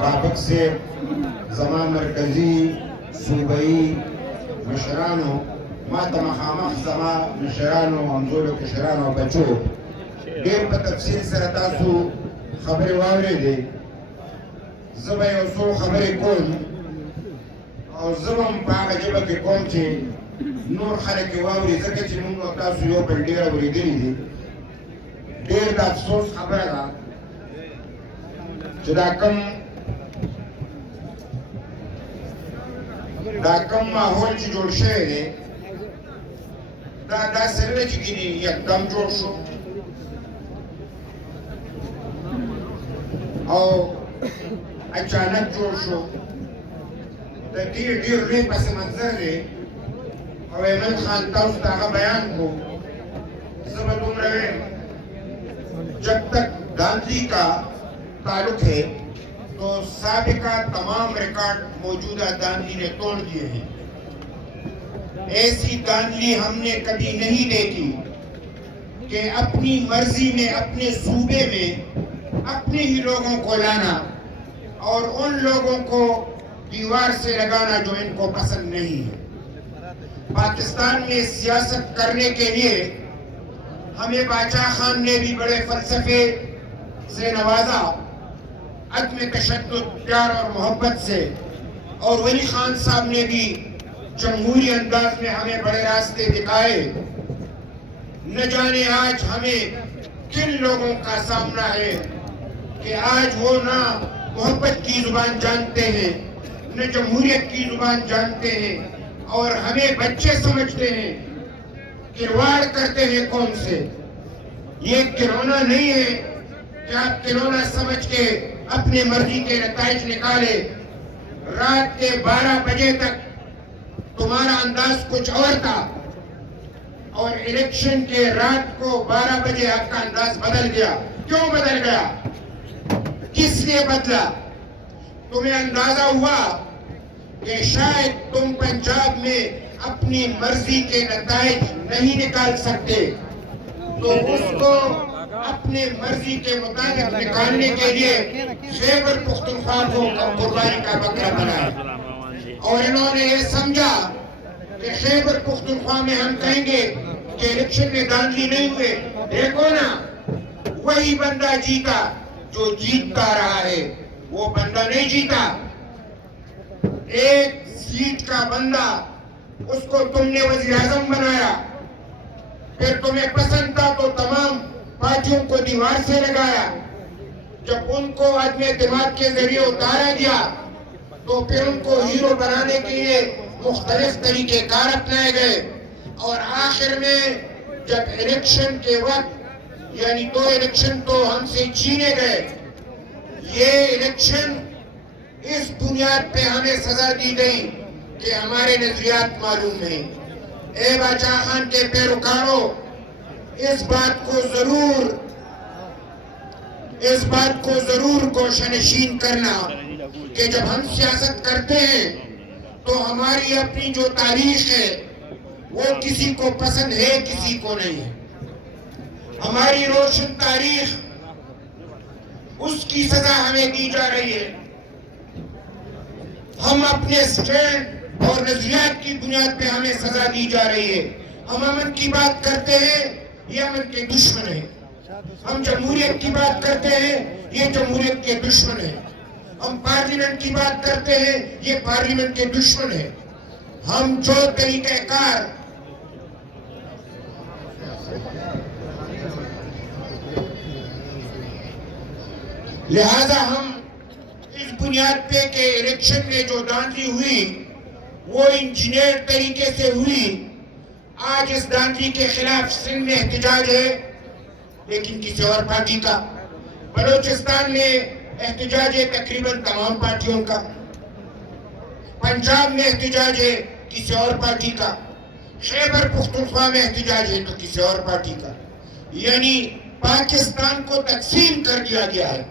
رافق سے زمان مرکزی صوبائی مشرانو ما ته مخامخ زما مشرانو همزولو کشرانو بچو ډېر په تفصیل سره تاسو خبرې واورېدې. زه به یو څو خبرې کوم او زه به هم په هغه ژبه کې کوم چې نور خلک یې واوري، ځکه چې موږ او تاسو یو بل ډېر اورېدلي دي. ډېر د افسوس خبره ده چې دا کم ماحول چې جوړ شوی دی دا داسې نه ده چې ګینې یکدم جوړ شو او اچانک جوړ شو. د دې ډېر لوی پس منظر دی او ایمن خان تاسو ته هغه بیان کو. زه به دومره ویم جب تک گاندھی کا تعلق ہے تو سابقہ تمام ریکارڈ موجودہ گاندھی نے توڑ دیے ہیں. ایسی گاندھی ہم نے کبھی نہیں دیکھی کہ اپنی مرضی میں اپنے صوبے میں اپنے ہی لوگوں کو لانا اور ان لوگوں کو دیوار سے لگانا جو ان کو پسند نہیں ہے. پاکستان میں سیاست کرنے کے لیے ہمیں باچا خان نے بھی بڑے فلسفے سے نوازا، عدم تشدد، پیار اور محبت سے، اور ولی خان صاحب نے بھی جمہوری انداز میں ہمیں بڑے راستے دکھائے. نہ جانے آج ہمیں کن لوگوں کا سامنا ہے کہ آج وہ نہ محبت کی زبان جانتے ہیں نہ جمہوریت کی زبان جانتے ہیں اور ہمیں بچے سمجھتے ہیں، کھلواڑ کرتے ہیں قوم سے. یہ کھلونا نہیں ہے کہ آپ کھلونا سمجھ کے اپنے مرضی کے نتائج نکالے. رات کے 12 بجے تک تمہارا انداز کچھ اور تھا اور الیکشن کے رات کو 12 بجے آپ کا انداز بدل گیا. کیوں بدل گیا؟ کس لیے بدلا؟ تمہیں اندازہ ہوا کہ شاید تم پنجاب میں اپنی مرضی کے نتائج نہیں نکال سکتے تو اس کو اپنے مرضی کے مطابق نکالنے کے لیے خیبر پختونخوا کو قربانی کا بکرا بنایا. اور انہوں نے یہ سمجھا کہ خیبر پختونخوا میں ہم کہیں گے کہ الیکشن میں دھاندلی نہیں ہوئے. دیکھو نا، وہی بندہ جیتا جو جیتتا رہا ہے، وہ بندہ نہیں جیتا. ایک سیٹ کا بندہ اس کو تم نے وزیر اعظم بنایا، پھر تمہیں پسند تھا تو تمام پارٹیوں کو دیوار سے لگایا. جب ان کو عدم اعتماد کے ذریعے اتارا گیا تو پھر ان کو ہیرو بنانے کے لیے مختلف طریقے کار اپنائے گئے. اور آخر میں جب الیکشن کے وقت یعنی 2 الیکشن تو ہم سے چھینے گئے، یہ الیکشن اس بنیاد پہ ہمیں سزا دی گئی کہ ہمارے نظریات معلوم نہیں. اے باچا خان کے پیروکاروں، اس بات کو ضرور گوشنشین کرنا کہ جب ہم سیاست کرتے ہیں تو ہماری اپنی جو تاریخ ہے وہ کسی کو پسند ہے، کسی کو نہیں ہے. ہماری روشن تاریخ، اس کی سزا ہمیں دی جا رہی ہے. ہم اپنے سٹینڈ اور نظریات کی بنیاد پہ ہمیں سزا دی جا رہی ہے. ہم امن کی بات کرتے ہیں، یہ امن کے دشمن ہیں. ہم جمہوریت کی بات کرتے ہیں، یہ جمہوریت کے دشمن ہیں. ہم پارلیمنٹ کی بات کرتے ہیں، یہ پارلیمنٹ کے دشمن ہیں. ہم جو طریقہ کار لہذا ہم اس بنیاد پہ کہ الیکشن میں جو دھاندلی ہوئی وہ انجینئر طریقے سے ہوئی. آج اس دھاندلی کے خلاف سندھ میں احتجاج ہے لیکن کسی اور پارٹی کا. بلوچستان میں احتجاج ہے تقریباً تمام پارٹیوں کا. پنجاب میں احتجاج ہے کسی اور پارٹی کا. خیبر پختونخوا میں احتجاج ہے تو کسی اور پارٹی کا. یعنی پاکستان کو تقسیم کر دیا گیا ہے.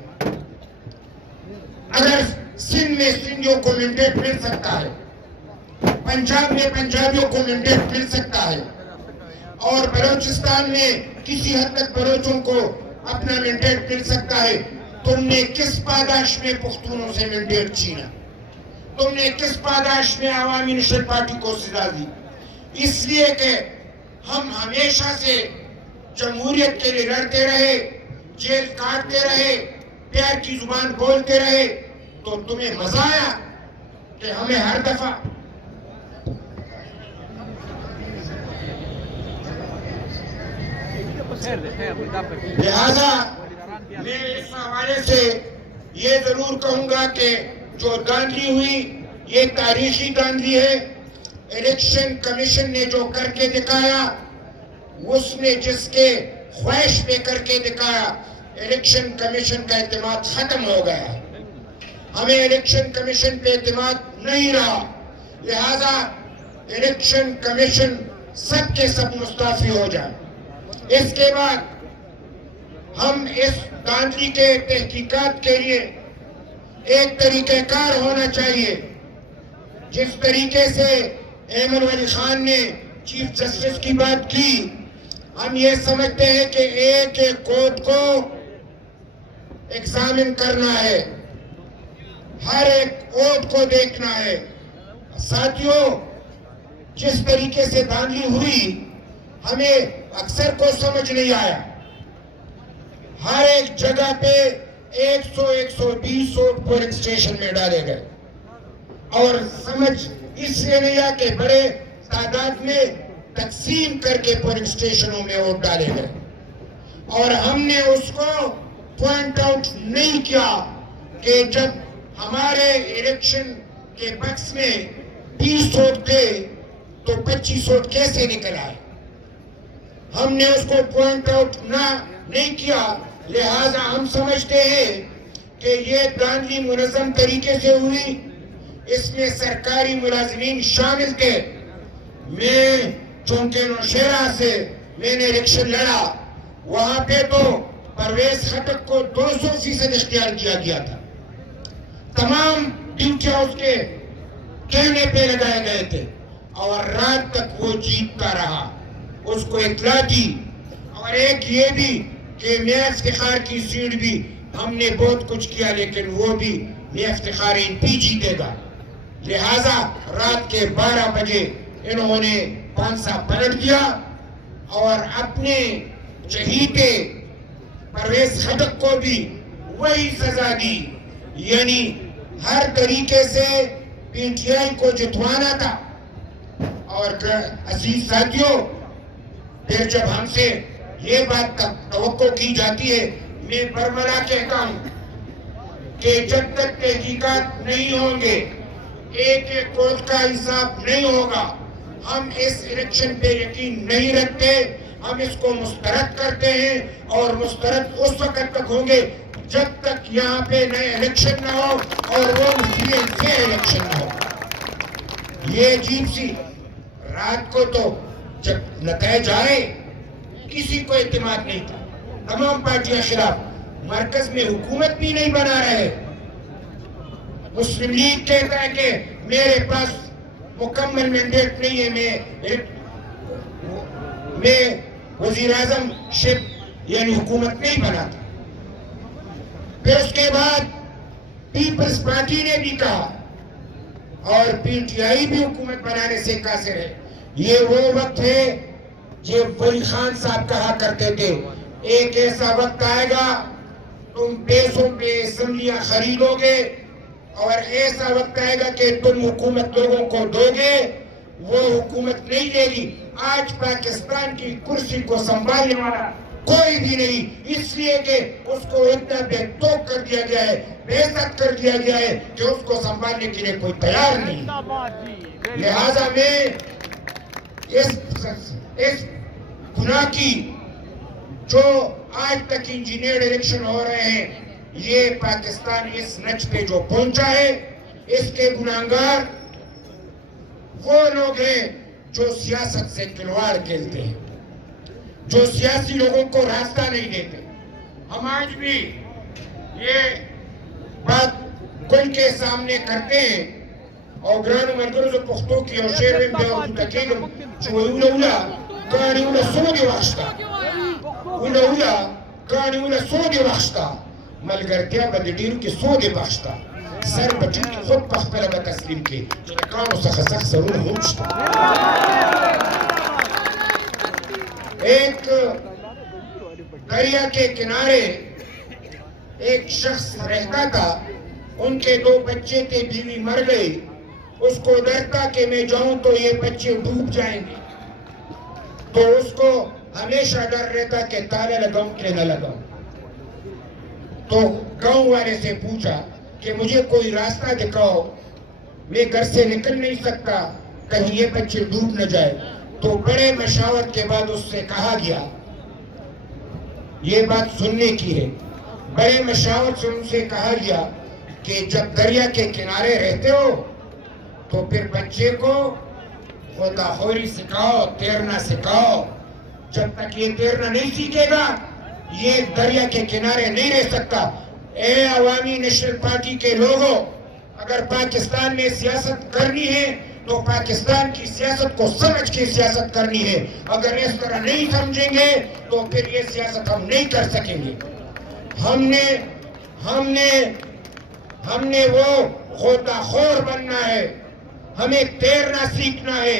اگر سندھ میں سندھیوں کو مینڈیٹ مل سکتا ہے، پنجاب میں پنجابیوں کو مینڈیٹ مل سکتا ہے اور بلوچستان میں کسی حد تک بلوچوں کو اپنا مینڈیٹ مل سکتا ہے، تم نے کس پاداش میں پختونوں سے مینڈیٹ چھینا؟ تم نے کس پاداش میں عوامی نیشنل پارٹی کو سزا دی؟ اس لیے کہ ہم ہمیشہ سے جمہوریت کے لیے لڑتے رہے، جیل کاٹتے رہے، پیار کی زبان بولتے رہے، تو تمہیں مزہ آیا کہ ہمیں ہر دفعہ لہذا میں اس حوالے سے یہ ضرور کہوں گا کہ جو دھاندلی ہوئی یہ تاریخی دھاندلی ہے۔ الیکشن کمیشن نے جو کر کے دکھایا، اس نے جس کے خواہش پہ کر کے دکھایا، الیکشن کمیشن کا اعتماد ختم ہو گیا۔ ہمیں الیکشن کمیشن پہ اعتماد نہیں رہا، لہذا الیکشن کمیشن سب کے سب مستعفی ہو جائے۔ اس کے بعد ہم اس دھاندلی کے تحقیقات کے لیے ایک طریقہ کار ہونا چاہیے۔ جس طریقے سے ایمن ولی خان نے چیف جسٹس کی بات کی، ہم یہ سمجھتے ہیں کہ ایک ایک کوڈ کو ایگزامن کرنا ہے، ہر ایک کوڈ کو دیکھنا ہے۔ ساتھیوں، جس طریقے سے دھاندلی ہوئی ہمیں اکثر کو سمجھ نہیں آیا۔ ہر ایک جگہ پہ 100-120 ووٹ پولنگ اسٹیشن میں ڈالے گئے، اور سمجھ اس لیے نہیں آیا کہ بڑے تعداد میں تقسیم کر کے پولنگ اسٹیشنوں میں ووٹ ڈالے گئے، اور ہم نے اس کو پوائنٹ آؤٹ نہیں کیا کہ جب ہمارے الیکشن کے بکس میں 20 ووٹ تھے تو 25 ووٹ کیسے نکل آئے۔ ہم نے اس کو پوائنٹ آؤٹ نہیں کیا، لہذا ہم سمجھتے ہیں کہ یہ دھاندلی منظم طریقے سے ہوئی، اس میں سرکاری ملازمین شامل تھے۔ میں چونکہ نوشہرہ سے میں نے الیکشن لڑا، وہاں پہ تو پرویز خٹک کو 200% اختیار کیا گیا تھا، تمام ڈیوٹیاں اس کے کہنے پہ لگائے گئے تھے، اور رات تک وہ جیتتا رہا۔ اس کو اطلاع دی، اور ایک یہ بھی کہ میاں افتخار کی سیٹ بھی ہم نے بہت کچھ کیا، لیکن وہ بھی میاں افتخار MP جیتے گا۔ لہذا رات کے 12 بجے انہوں نے پانسا پلٹ دیا اور اپنے چہیتے پرویز خٹک کو بھی وہی سزا دی، یعنی ہر طریقے سے PTI کو جتوانا تھا۔ اور عزیز ساتھیوں، پھر جب ہم سے یہ بات توقع کی جاتی ہے، میں برملا کہتا ہوں کہ جب تک تحقیقات نہیں ہوں گے، ایک ایک کوڈ کا حساب نہیں ہوگا، ہم اس الیکشن پہ یقین نہیں رکھتے۔ ہم اس کو مسترد کرتے ہیں، اور مسترد اس وقت تک ہوں گے جب تک یہاں پہ نئے الیکشن نہ ہو اور وہ فری اینڈ فیئر الیکشن نہ ہو۔ یہ عجیب سی رات کو تو جب نتائج آئے کسی کو اعتماد نہیں تھا، تمام پارٹیاں خلاف، مرکز میں حکومت بھی نہیں بنا رہے۔ مسلم لیگ کہتا ہے کہ میرے پاس مکمل مینڈیٹ نہیں ہے، میں وزیر اعظم شپ یعنی حکومت نہیں بناتا۔ پھر اس کے بعد پیپلز پارٹی نے بھی کہا، اور PTI بھی حکومت بنانے سے قاصر ہے۔ یہ وہ وقت ہے جب ولی خان صاحب کہا کرتے تھے، ایک ایسا وقت آئے گا تم پیسوں پہ اسمبلیاں خریدو گے، اور ایسا وقت آئے گا کہ تم حکومت لوگوں کو دو گے، وہ حکومت نہیں دے گی۔ آج پاکستان کی کرسی کو سنبھالنے والا کوئی بھی نہیں، اس لیے کہ اس کو اتنا بے توق کر دیا گیا ہے، بے عزت کر دیا گیا ہے کہ اس کو سنبھالنے کے لیے کوئی تیار نہیں۔ لہذا میں اس گناہ کی جو آج تک انجینئرڈ الیکشن ہو رہے ہیں، یہ پاکستان اس نچ پہ جو پہنچا ہے، اس کے گناہگار وہ لوگ ہیں جو سیاست سے کھلواڑ کھیلتے ہیں، جو سیاسی لوگوں کو راستہ نہیں دیتے۔ ہم آج بھی یہ بات کل کے سامنے کرتے ہیں، اور گرانو مرگرز و پختو کی اور شیر میں بے اور تکیگم جو اولا کانی اولا سودی واشتا، اولا کانی اولا سودی واشتا، ملګرتیا به د ډېرو کې سودې بخش ده سر به ټیټ خود په خپله به تسلیم کړي چې د کاڼو څخه سخت سرونه هم شته. ایک دریا کے کنارے ایک شخص رہتا تھا, ان کے 2 بچے تھے, بیوی مر گئی. اس کو ڈر تھا کہ میں جاؤں تو یہ بچے ڈوب جائیں گے, تو اس کو ہمیشہ ڈر رہتا کہ تالا لگاؤں کہ نہ لگاؤں. تو گاؤں والے سے پوچھا کہ مجھے کوئی راستہ دکھاؤ, میں گھر سے نکل نہیں سکتا, کہیں یہ بچے ڈوب نہ جائے. تو بڑے مشاورت کے بعد اس سے کہا گیا, یہ بات سننے کی ہے, بڑے مشاورت سے ان سے کہا گیا کہ جب دریا کے کنارے رہتے ہو تو پھر بچے کو غوطہ خوری سکھاؤ, تیرنا سکھاؤ. جب تک یہ تیرنا نہیں سیکھے گا یہ دریا کے کنارے نہیں رہ سکتا. اے عوامی نیشنل پارٹی کے لوگوں, اگر پاکستان میں سیاست کرنی ہے تو پاکستان کی سیاست کو سمجھ کے سیاست کرنی ہے. اگر اس طرح نہیں سمجھیں گے تو پھر یہ سیاست ہم نہیں کر سکیں گے. ہم نے وہ غوطہ خور بننا ہے, ہمیں تیرنا سیکھنا ہے,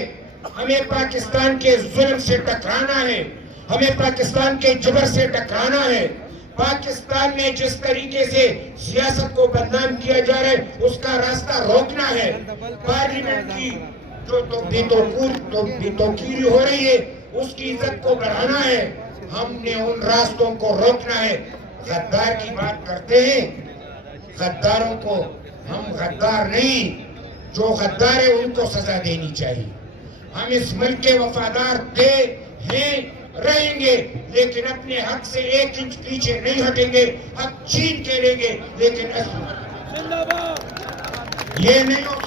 ہمیں پاکستان کے ظلم سے ٹکرانا ہے, ہمیں پاکستان کے جبر سے ٹکرانا ہے. پاکستان میں جس طریقے سے سیاست کو بدنام کیا جا رہا ہے اس کا راستہ روکنا ہے. پارلیمنٹ کی جو بے توقیری ہو رہی ہے اس کی عزت کو بڑھانا ہے. ہم نے ان راستوں کو روکنا ہے. غدار کی بات کرتے ہیں, غداروں کو ہم غدار نہیں, جو غدار ہے ان کو سزا دینی چاہیے. ہم اس ملک کے وفادار تھے, ہیں, رہیں گے, لیکن اپنے حق سے 1 انچ پیچھے نہیں ہٹیں گے. حق چھین کے لیں گے لیکن یہ نہیں ہو